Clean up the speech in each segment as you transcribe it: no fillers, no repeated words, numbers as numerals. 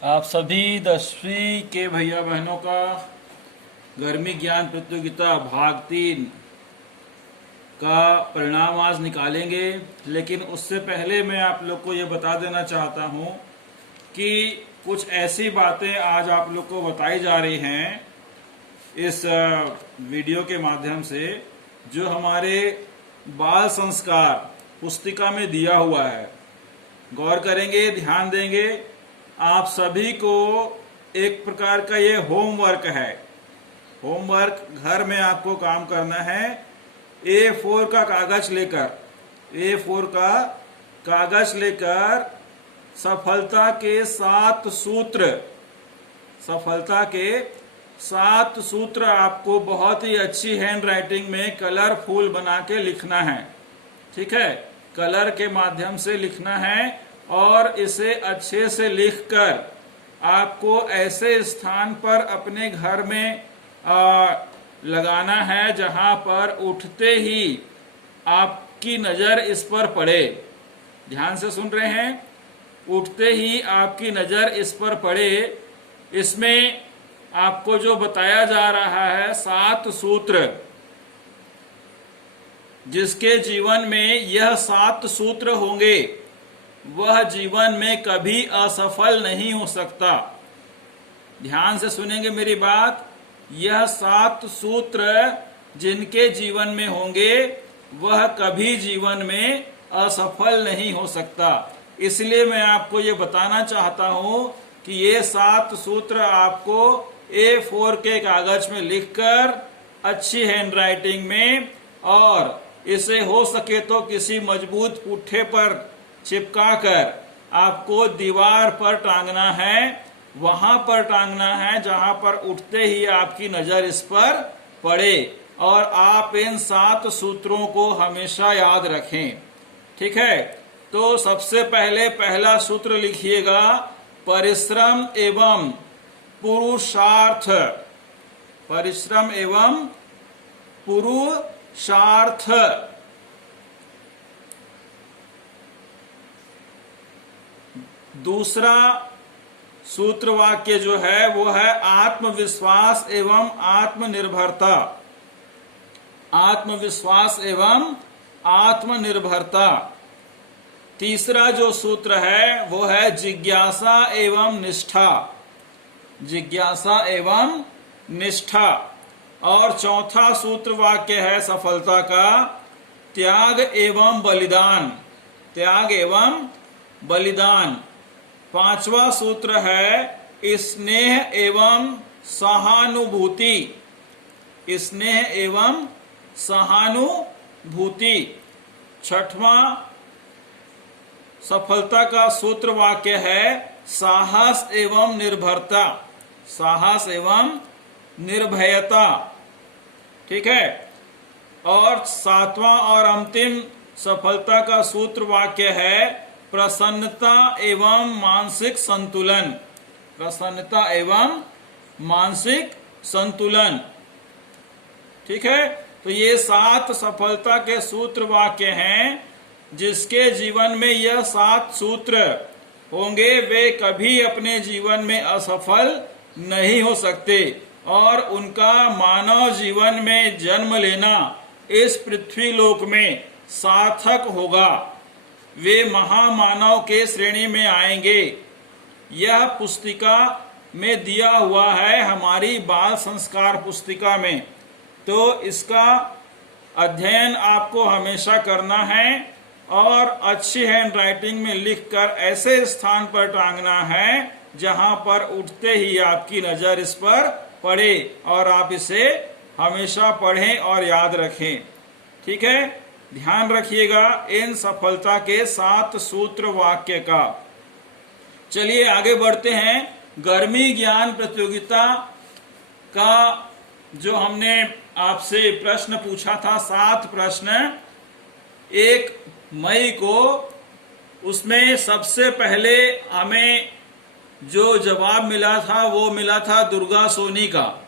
आप सभी 10वीं के भैया बहनों का गर्मी ज्ञान प्रतियोगिता भाग 3 का परिणाम आज निकालेंगे। लेकिन उससे पहले मैं आप लोग को ये बता देना चाहता हूँ कि कुछ ऐसी बातें आज आप लोग को बताई जा रही हैं इस वीडियो के माध्यम से जो हमारे बाल संस्कार पुस्तिका में दिया हुआ है। गौर करेंगे, ध्यान देंगे। आप सभी को एक प्रकार का ये होमवर्क है। होमवर्क घर में आपको काम करना है। A4 का कागज लेकर सफलता के 7 सूत्र आपको बहुत ही अच्छी हैंड राइटिंग में कलरफुल बना के लिखना है। ठीक है, कलर के माध्यम से लिखना है और इसे अच्छे से लिखकर आपको ऐसे स्थान पर अपने घर में लगाना है जहां पर उठते ही आपकी नजर इस पर पड़े। ध्यान से सुन रहे हैं, उठते ही आपकी नजर इस पर पड़े। इसमें आपको जो बताया जा रहा है 7 सूत्र, जिसके जीवन में यह 7 सूत्र होंगे वह जीवन में कभी असफल नहीं हो सकता। ध्यान से सुनेंगे मेरी बात। यह 7 सूत्र जिनके जीवन में होंगे वह कभी जीवन में असफल नहीं हो सकता। इसलिए मैं आपको ये बताना चाहता हूं कि ये 7 सूत्र आपको A4 के कागज में लिखकर अच्छी हैंड राइटिंग में और इसे हो सके तो किसी मजबूत पुट्ठे पर चिपकाकर आपको दीवार पर टांगना है। वहां पर टांगना है जहां पर उठते ही आपकी नजर इस पर पड़े और आप इन 7 सूत्रों को हमेशा याद रखें। ठीक है, तो सबसे पहले पहला सूत्र लिखिएगा, परिश्रम एवं पुरुषार्थ। परिश्रम एवं पुरुषार्थ। दूसरा सूत्र वाक्य जो है वो है आत्मविश्वास एवं आत्मनिर्भरता। आत्मविश्वास एवं आत्मनिर्भरता। तीसरा जो सूत्र है वो है जिज्ञासा एवं निष्ठा। जिज्ञासा एवं निष्ठा। और चौथा सूत्र वाक्य है सफलता का त्याग एवं बलिदान। त्याग एवं बलिदान। पांचवा सूत्र है स्नेह एवं सहानुभूति। स्नेह एवं सहानुभूति। छठवां सफलता का सूत्र वाक्य है साहस एवं निर्भरता। साहस एवं निर्भयता। ठीक है, और सातवां और अंतिम सफलता का सूत्र वाक्य है प्रसन्नता एवं मानसिक संतुलन। प्रसन्नता एवं मानसिक संतुलन। ठीक है, तो ये 7 सफलता के सूत्र वाक्य हैं। जिसके जीवन में यह 7 सूत्र होंगे वे कभी अपने जीवन में असफल नहीं हो सकते और उनका मानव जीवन में जन्म लेना इस पृथ्वी लोक में सार्थक होगा। वे महामानव के श्रेणी में आएंगे। यह पुस्तिका में दिया हुआ है, हमारी बाल संस्कार पुस्तिका में। तो इसका अध्ययन आपको हमेशा करना है और अच्छी हैंड राइटिंग में लिखकर ऐसे स्थान पर टांगना है जहां पर उठते ही आपकी नजर इस पर पड़े और आप इसे हमेशा पढ़ें और याद रखें। ठीक है, ध्यान रखिएगा इन सफलता के 7 सूत्र वाक्य का। चलिए आगे बढ़ते हैं। गर्मी ज्ञान प्रतियोगिता का जो हमने आपसे प्रश्न पूछा था, 7 प्रश्न 1 मई को, उसमें सबसे पहले हमें जो जवाब मिला था वो मिला था दुर्गा सोनी का।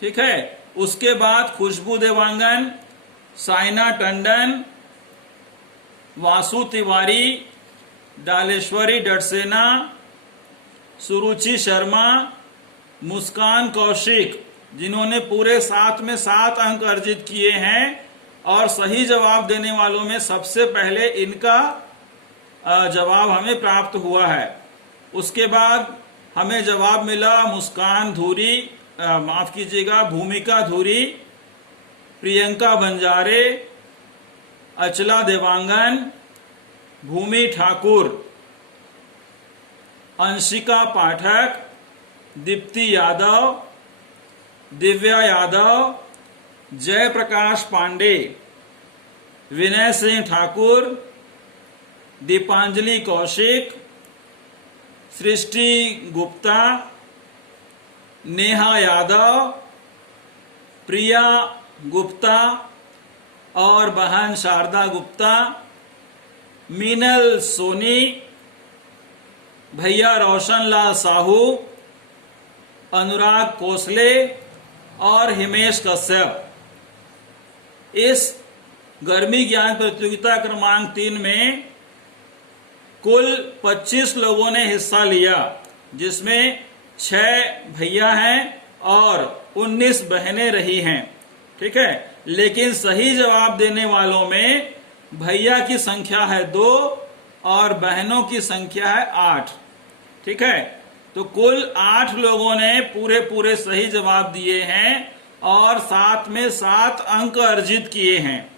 ठीक है, उसके बाद खुशबू देवांगन, साइना टंडन, वासु तिवारी, डालेश्वरी डडसेना, सुरुचि शर्मा, मुस्कान कौशिक, जिन्होंने पूरे 7 में 7 अंक अर्जित किए हैं और सही जवाब देने वालों में सबसे पहले इनका जवाब हमें प्राप्त हुआ है। उसके बाद हमें जवाब मिला मुस्कान धूरी, माफ कीजिएगा, भूमिका धूरी, प्रियंका बंजारे, अचला देवांगन, भूमि ठाकुर, अंशिका पाठक, दीप्ति यादव, दिव्या यादव, जयप्रकाश पांडे, विनय सिंह ठाकुर, दीपांजलि कौशिक, सृष्टि गुप्ता, नेहा यादव, प्रिया गुप्ता और बहन शारदा गुप्ता, मीनल सोनी, भैया रोशनलाल साहू, अनुराग कोसले और हिमेश कश्यप। इस गर्मी ज्ञान प्रतियोगिता क्रमांक 3 में कुल 25 लोगों ने हिस्सा लिया, जिसमें 6 भैया हैं और 19 बहनें रही हैं। ठीक है, लेकिन सही जवाब देने वालों में भैया की संख्या है 2 और बहनों की संख्या है 8। ठीक है, तो कुल 8 लोगों ने पूरे सही जवाब दिए हैं और 7 में 7 अंक अर्जित किए हैं।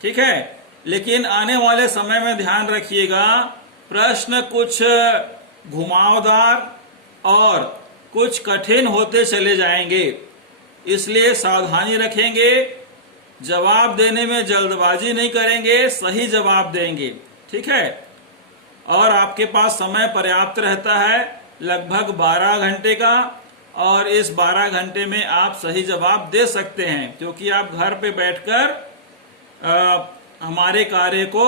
ठीक है, लेकिन आने वाले समय में ध्यान रखिएगा, प्रश्न कुछ घुमावदार और कुछ कठिन होते चले जाएंगे, इसलिए सावधानी रखेंगे, जवाब देने में जल्दबाजी नहीं करेंगे, सही जवाब देंगे। ठीक है, और आपके पास समय पर्याप्त रहता है, लगभग 12 घंटे का, और इस 12 घंटे में आप सही जवाब दे सकते हैं, क्योंकि आप घर पे बैठकर हमारे कार्य को,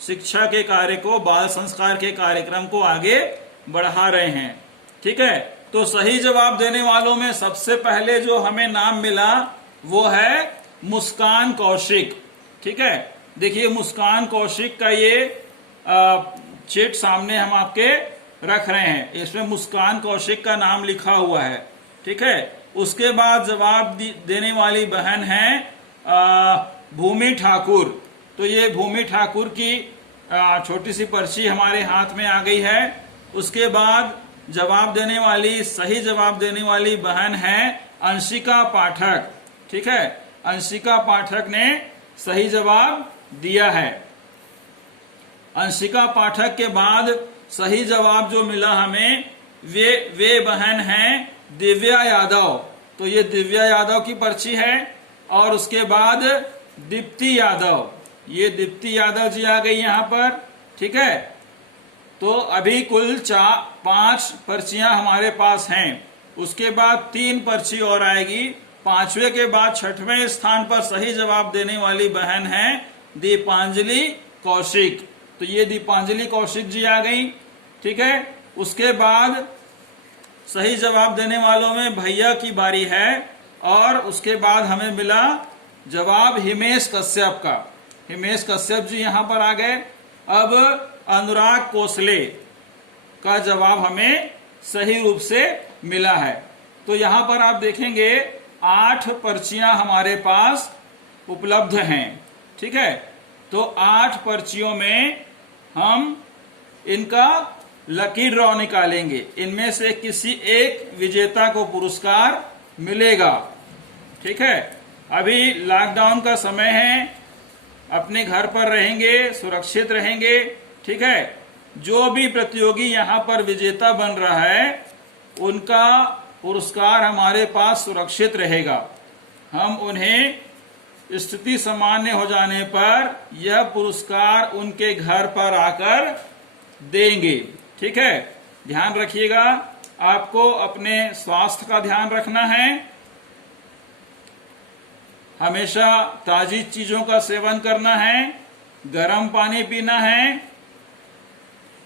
शिक्षा के कार्य को, बाल संस्कार के कार्यक्रम को आगे बढ़ा रहे हैं। ठीक है, तो सही जवाब देने वालों में सबसे पहले जो हमें नाम मिला वो है मुस्कान कौशिक। ठीक है, देखिए मुस्कान कौशिक का ये चिट सामने हम आपके रख रहे हैं, इसमें मुस्कान कौशिक का नाम लिखा हुआ है। ठीक है, उसके बाद जवाब देने वाली बहन है भूमि ठाकुर। तो ये भूमि ठाकुर की छोटी सी पर्ची हमारे हाथ में आ गई है। उसके बाद जवाब देने वाली, सही जवाब देने वाली बहन है अंशिका पाठक। ठीक है, अंशिका पाठक ने सही जवाब दिया है। अंशिका पाठक के बाद सही जवाब जो मिला हमें वे बहन हैं दिव्या यादव। तो ये दिव्या यादव की पर्ची है। और उसके बाद दीप्ति यादव, ये दीप्ति यादव जी आ गई यहाँ पर। ठीक है, तो अभी कुल 5 पर्चियां हमारे पास हैं। उसके बाद 3 पर्ची और आएगी। 5वें के बाद 6वें स्थान पर सही जवाब देने वाली बहन है दीपांजलि कौशिक। तो ये दीपांजलि कौशिक जी आ गई। ठीक है, उसके बाद सही जवाब देने वालों में भैया की बारी है। और उसके बाद हमें मिला जवाब हिमेश कश्यप का। हिमेश कश्यप जी यहां पर आ गए। अब अनुराग कोसले का जवाब हमें सही रूप से मिला है। तो यहां पर आप देखेंगे 8 पर्चियां हमारे पास उपलब्ध हैं। ठीक है, तो 8 पर्चियों में हम इनका लकी ड्रॉ निकालेंगे। इनमें से किसी एक विजेता को पुरस्कार मिलेगा। ठीक है, अभी लॉकडाउन का समय है, अपने घर पर रहेंगे, सुरक्षित रहेंगे। ठीक है, जो भी प्रतियोगी यहाँ पर विजेता बन रहा है उनका पुरस्कार हमारे पास सुरक्षित रहेगा। हम उन्हें स्थिति सामान्य हो जाने पर यह पुरस्कार उनके घर पर आकर देंगे। ठीक है, ध्यान रखिएगा, आपको अपने स्वास्थ्य का ध्यान रखना है। हमेशा ताजी चीजों का सेवन करना है, गर्म पानी पीना है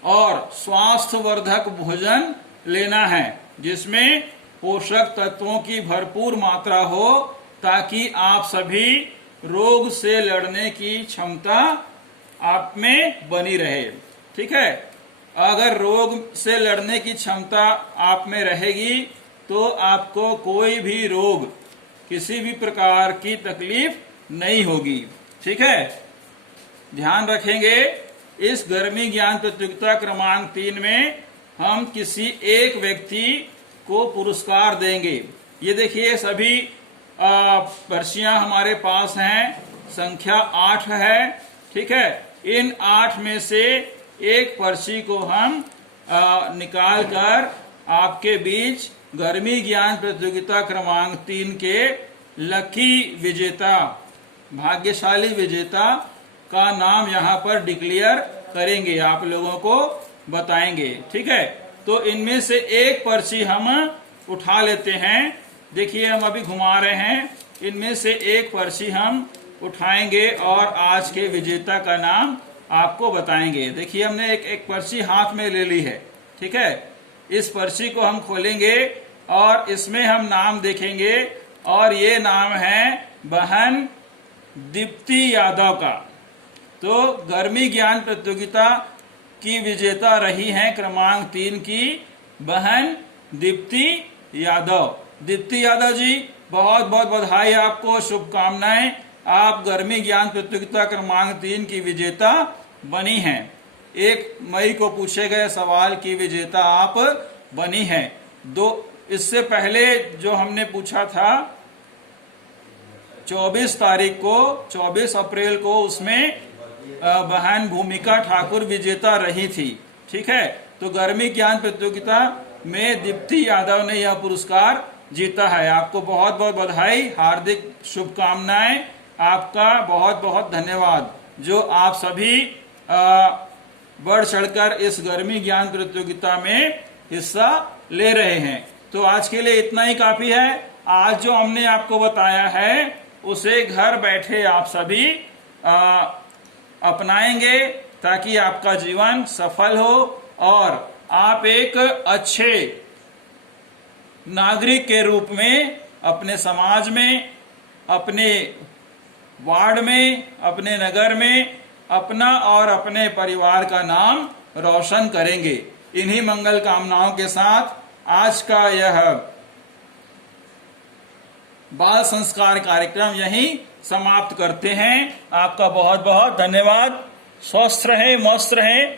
और स्वास्थ्यवर्धक भोजन लेना है, जिसमें पोषक तत्वों की भरपूर मात्रा हो, ताकि आप सभी रोग से लड़ने की क्षमता आप में बनी रहे। ठीक है, अगर रोग से लड़ने की क्षमता आप में रहेगी तो आपको कोई भी रोग, किसी भी प्रकार की तकलीफ नहीं होगी। ठीक है, ध्यान रखेंगे। इस गर्मी ज्ञान प्रतियोगिता क्रमांक 3 में हम किसी एक व्यक्ति को पुरस्कार देंगे। ये देखिए सभी पर्चियां हमारे पास हैं, संख्या 8 है। ठीक है, इन 8 में से एक पर्ची को हम निकाल कर आपके बीच गर्मी ज्ञान प्रतियोगिता क्रमांक 3 के लकी विजेता, भाग्यशाली विजेता का नाम यहाँ पर डिक्लेयर करेंगे, आप लोगों को बताएंगे। ठीक है, तो इनमें से एक पर्ची हम उठा लेते हैं। देखिए हम अभी घुमा रहे हैं, इनमें से एक पर्ची हम उठाएंगे और आज के विजेता का नाम आपको बताएंगे। देखिए हमने एक पर्ची हाथ में ले ली है। ठीक है, इस पर्ची को हम खोलेंगे और इसमें हम नाम देखेंगे और ये नाम है बहन दीप्ति यादव का। तो गर्मी ज्ञान प्रतियोगिता की विजेता रही हैं क्रमांक 3 की बहन दीप्ति यादव। दीप्ति यादव जी, बहुत बहुत बधाई आपको, शुभकामनाएं। आप गर्मी ज्ञान प्रतियोगिता क्रमांक 3 की विजेता बनी हैं। 1 मई को पूछे गए सवाल की विजेता आप बनी हैं। इससे पहले जो हमने पूछा था 24 तारीख को, 24 अप्रैल को, उसमें बहन भूमिका ठाकुर विजेता रही थी। ठीक है, तो गर्मी ज्ञान प्रतियोगिता में दीप्ति यादव ने यह पुरस्कार जीता है। आपको बहुत बहुत बधाई, हार्दिक शुभकामनाएं, आपका बहुत बहुत धन्यवाद जो आप सभी बढ़ चढ़कर इस गर्मी ज्ञान प्रतियोगिता में हिस्सा ले रहे हैं। तो आज के लिए इतना ही काफी है। आज जो हमने आपको बताया है उसे घर बैठे आप सभी अपनाएंगे ताकि आपका जीवन सफल हो और आप एक अच्छे नागरिक के रूप में अपने समाज में, अपने वार्ड में, अपने नगर में अपना और अपने परिवार का नाम रोशन करेंगे। इन्हीं मंगल कामनाओं के साथ आज का यह बाल संस्कार कार्यक्रम यहीं समाप्त करते हैं। आपका बहुत बहुत धन्यवाद। स्वस्थ रहें, मस्त रहें।